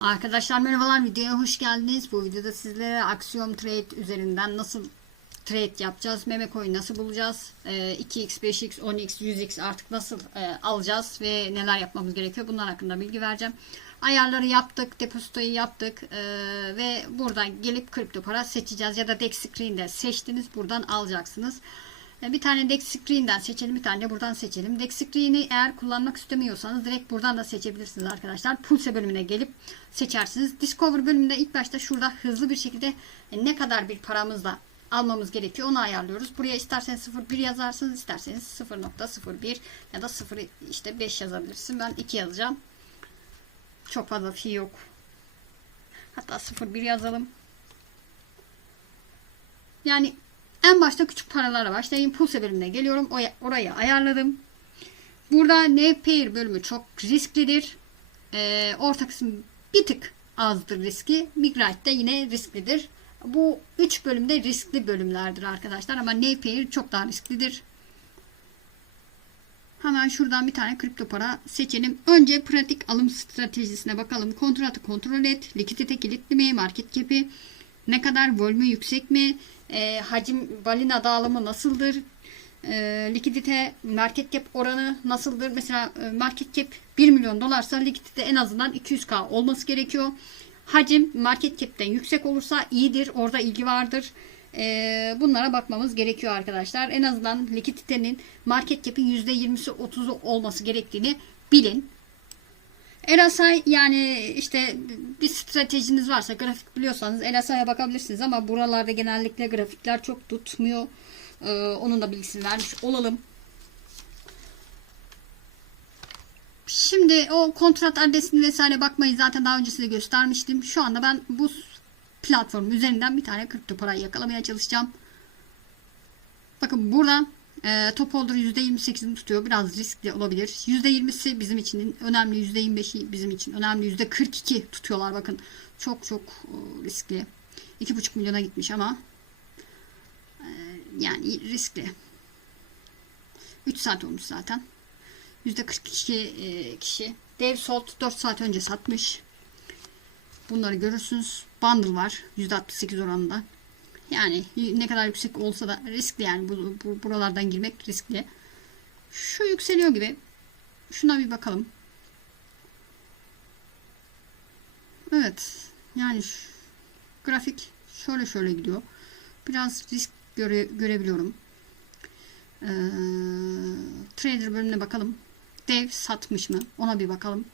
Arkadaşlar merhabalar videoya hoş geldiniz. Bu videoda sizlere Axiom Trade üzerinden nasıl trade yapacağız, meme coin nasıl bulacağız, Ee, 2x, 5x, 10x, 100x artık nasıl e, alacağız ve neler yapmamız gerekiyor bunlar hakkında bilgi vereceğim. Ayarları yaptık, depozitoyu yaptık ee, ve buradan gelip kripto para seçeceğiz ya da Dex Screen'de seçtiniz buradan alacaksınız. E, Bir tane Dex Screen'den seçelim, bir tane de buradan seçelim. Dex Screen'i eğer kullanmak istemiyorsanız direkt buradan da seçebilirsiniz arkadaşlar. Pulse bölümüne gelip seçersiniz. Discover bölümünde ilk başta şurada hızlı bir şekilde e, ne kadar bir paramızla almamız gerekiyor onu ayarlıyoruz. Buraya isterseniz 0.1 yazarsınız, isterseniz 0.01 ya da 0 işte 5 yazabilirsin. Ben 2 yazacağım. Çok fazla fee yok. Hatta 0.1 yazalım. Yani en başta küçük paralarla başlayayım. Pulse bölümüne geliyorum. Orayı ayarladım. Burada Nevpair bölümü çok risklidir. Ee, orta kısım bir tık azdır riski. Migrate de yine risklidir. Bu üç bölümde riskli bölümlerdir arkadaşlar. Ama Nevpair çok daha risklidir. Hemen şuradan bir tane kripto para seçelim. Önce pratik alım stratejisine bakalım. Kontratı kontrol et. Likidite kilitli mi? Market cap'i ne kadar? Volümü yüksek mi? E, hacim balina dağılımı nasıldır? E, likidite market cap oranı nasıldır? Mesela e, market cap 1 milyon dolarsa likidite en azından 200k olması gerekiyor. Hacim market cap'ten yüksek olursa iyidir. Orada ilgi vardır. E, bunlara bakmamız gerekiyor arkadaşlar. En azından likiditenin market cap'in %20'si 30'u olması gerektiğini bilin. RSI yani işte bir stratejiniz varsa grafik biliyorsanız RSI'ye bakabilirsiniz ama buralarda genellikle grafikler çok tutmuyor. Ee, onun da bilgisini vermiş olalım. Şimdi o kontrat adresini vesaire bakmayı zaten daha öncesinde göstermiştim. Şu anda ben bu platform üzerinden bir tane kripto parayı yakalamaya çalışacağım. Bakın burada e, top holder %28'ini tutuyor. Biraz riskli olabilir. %20'si bizim için önemli. %25'i bizim için önemli. %42 tutuyorlar bakın. Çok çok e, riskli. 2,5 milyona gitmiş ama e, yani riskli. 3 saat olmuş zaten. %42 e, kişi. Dev Salt 4 saat önce satmış. Bunları görürsünüz. Bundle var. %68 oranında. Yani ne kadar yüksek olsa da riskli yani bu, bu buralardan girmek riskli. Şu yükseliyor gibi. Şuna bir bakalım. Evet. Yani şu, grafik şöyle şöyle gidiyor. Biraz risk göre, görebiliyorum. Ee, trader bölümüne bakalım. Dev satmış mı? Ona bir bakalım.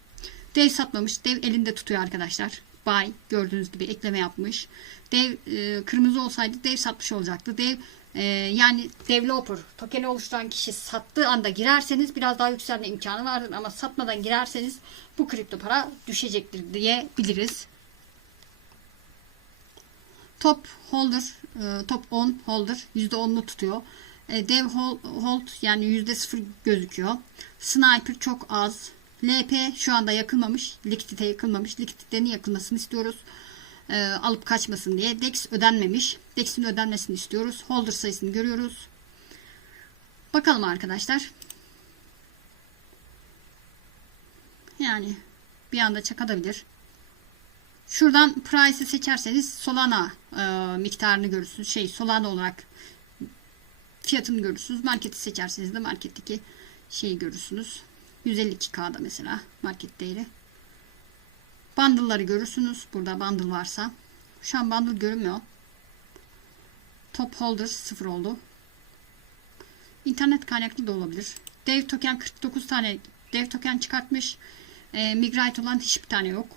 Dev satmamış. Dev elinde tutuyor arkadaşlar. Buy gördüğünüz gibi ekleme yapmış. Dev e, kırmızı olsaydı dev satmış olacaktı. Dev e, yani developer tokeni oluşturan kişi sattığı anda girerseniz biraz daha yükselme imkanı vardır ama satmadan girerseniz bu kripto para düşecektir diyebiliriz. Top holder e, top 10 holder %10'lu tutuyor. E, dev hol- hold yani %0 gözüküyor. Sniper çok az. LP şu anda yakılmamış. Likidite yakılmamış. Likiditenin yakılmasını istiyoruz. E, alıp kaçmasın diye. Dex ödenmemiş. Dex'in ödenmesini istiyoruz. Holder sayısını görüyoruz. Bakalım arkadaşlar. Yani bir anda çakadabilir. Şuradan price'ı seçerseniz Solana e, miktarını görürsünüz. Şey Solana olarak fiyatını görürsünüz. Marketi seçerseniz de marketteki şeyi görürsünüz. 152K'da mesela market değeri. Bundle'ları görürsünüz. Burada bundle varsa. Şu an bundle görünmüyor. Top holder 0 oldu. İnternet kaynaklı da olabilir. Dev token 49 tane dev token çıkartmış. E, migrate olan hiçbir tane yok.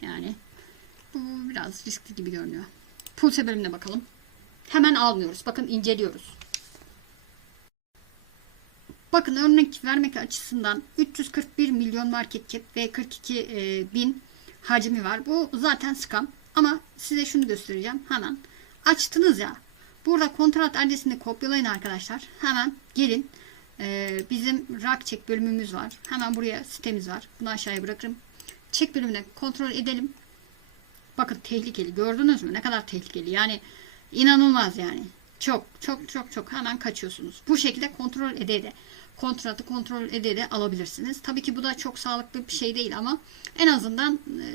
Yani bu biraz riskli gibi görünüyor. Pulse bölümüne bakalım. Hemen almıyoruz. Bakın inceliyoruz. Bakın örnek vermek açısından 341 milyon market cap ve 42 e, bin hacmi var. Bu zaten scam. Ama size şunu göstereceğim. Hemen açtınız ya. Burada kontrat adresini kopyalayın arkadaşlar. Hemen gelin. E, bizim rak check bölümümüz var. Hemen buraya sitemiz var. Bunu aşağıya bırakırım. Check bölümüne kontrol edelim. Bakın tehlikeli. Gördünüz mü? Ne kadar tehlikeli. Yani inanılmaz yani. Çok çok çok çok hemen kaçıyorsunuz. Bu şekilde kontrol ede ede kontratı kontrol ede ede alabilirsiniz. Tabii ki bu da çok sağlıklı bir şey değil ama en azından e,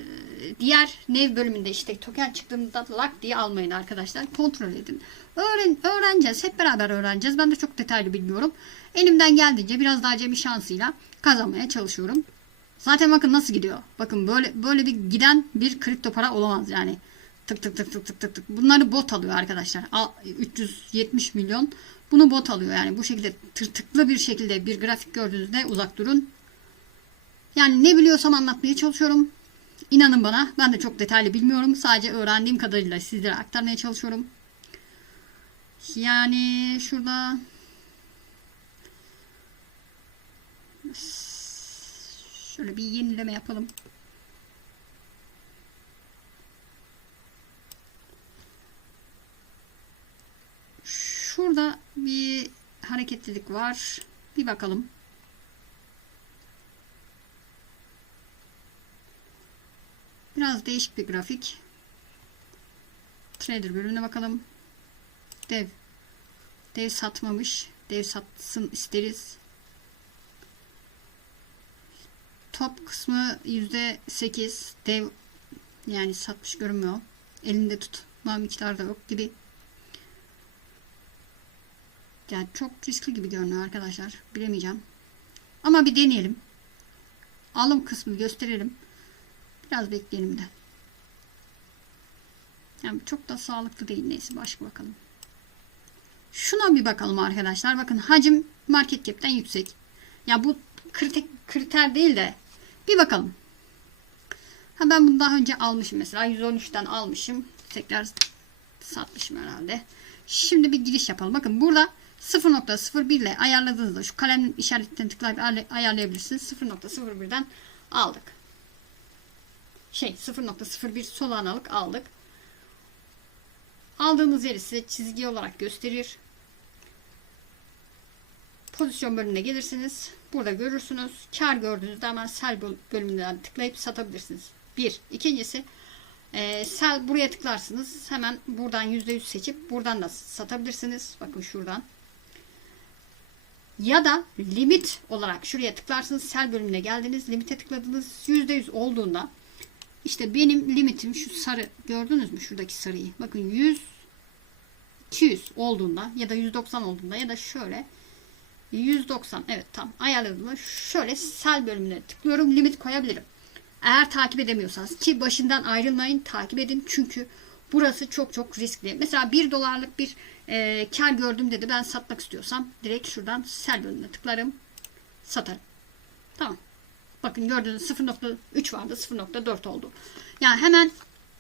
diğer nev bölümünde işte token çıktığında lak diye almayın arkadaşlar. Kontrol edin. Öğren, öğreneceğiz. Hep beraber öğreneceğiz. Ben de çok detaylı bilmiyorum. Elimden geldiğince biraz daha acemi şansıyla kazanmaya çalışıyorum. Zaten bakın nasıl gidiyor. Bakın böyle böyle bir giden bir kripto para olamaz yani. Tık tık tık tık tık tık tık. Bunları bot alıyor arkadaşlar. Al- 370 milyon. Bunu bot alıyor yani. Bu şekilde tırtıklı bir şekilde bir grafik gördüğünüzde uzak durun. Yani ne biliyorsam anlatmaya çalışıyorum. İnanın bana ben de çok detaylı bilmiyorum. Sadece öğrendiğim kadarıyla sizlere aktarmaya çalışıyorum. Yani şurada şöyle bir yenileme yapalım. Şurada bir hareketlilik var. Bir bakalım. Biraz değişik bir grafik. Trader bölümüne bakalım. Dev. Dev satmamış. Dev satsın isteriz. Top kısmı %8. Dev yani satmış görünmüyor. Elinde tutma miktarı da yok gibi. Yani çok riskli gibi görünüyor arkadaşlar. Bilemeyeceğim. Ama bir deneyelim. Alım kısmını gösterelim. Biraz bekleyelim de. Yani çok da sağlıklı değil. Neyse başka bakalım. Şuna bir bakalım arkadaşlar. Bakın hacim market cap'ten yüksek. Ya bu kriter, kriter değil de bir bakalım. Ha ben bunu daha önce almışım mesela. 113'ten almışım. Tekrar satmışım herhalde. Şimdi bir giriş yapalım. Bakın burada 0.01 ile ayarladığınızda şu kalem işaretini tıklayıp ayarlay- ayarlayabilirsiniz. 0.01'den aldık. Şey 0.01 sol analık aldık. Aldığınız yeri size çizgi olarak gösterir. Pozisyon bölümüne gelirsiniz. Burada görürsünüz. Kar gördüğünüzde hemen böl- bölümünden tıklayıp satabilirsiniz. Bir. İkincisi e, sell buraya tıklarsınız. Hemen buradan %100 seçip buradan da satabilirsiniz. Bakın şuradan. Ya da limit olarak şuraya tıklarsınız. Sell bölümüne geldiniz. Limite tıkladınız. %100 olduğunda işte benim limitim şu sarı gördünüz mü şuradaki sarıyı? Bakın 100 200 olduğunda ya da 190 olduğunda ya da şöyle 190 evet tam ayarladığımda şöyle sel bölümüne tıklıyorum limit koyabilirim. Eğer takip edemiyorsanız ki başından ayrılmayın takip edin çünkü burası çok çok riskli. Mesela 1 dolarlık bir e, kar gördüm dedi ben satmak istiyorsam direkt şuradan sel bölümüne tıklarım satarım. Tamam. Bakın gördüğünüz 0.3 vardı 0.4 oldu. Yani hemen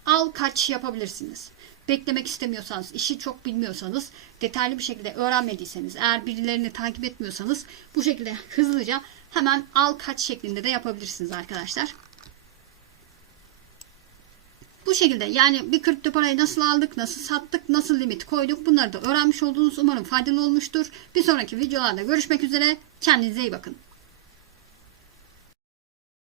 al kaç yapabilirsiniz. Beklemek istemiyorsanız, işi çok bilmiyorsanız, detaylı bir şekilde öğrenmediyseniz, eğer birilerini takip etmiyorsanız bu şekilde hızlıca hemen al kaç şeklinde de yapabilirsiniz arkadaşlar. Bu şekilde yani bir kripto parayı nasıl aldık, nasıl sattık, nasıl limit koyduk bunları da öğrenmiş olduğunuz umarım faydalı olmuştur. Bir sonraki videolarda görüşmek üzere. Kendinize iyi bakın.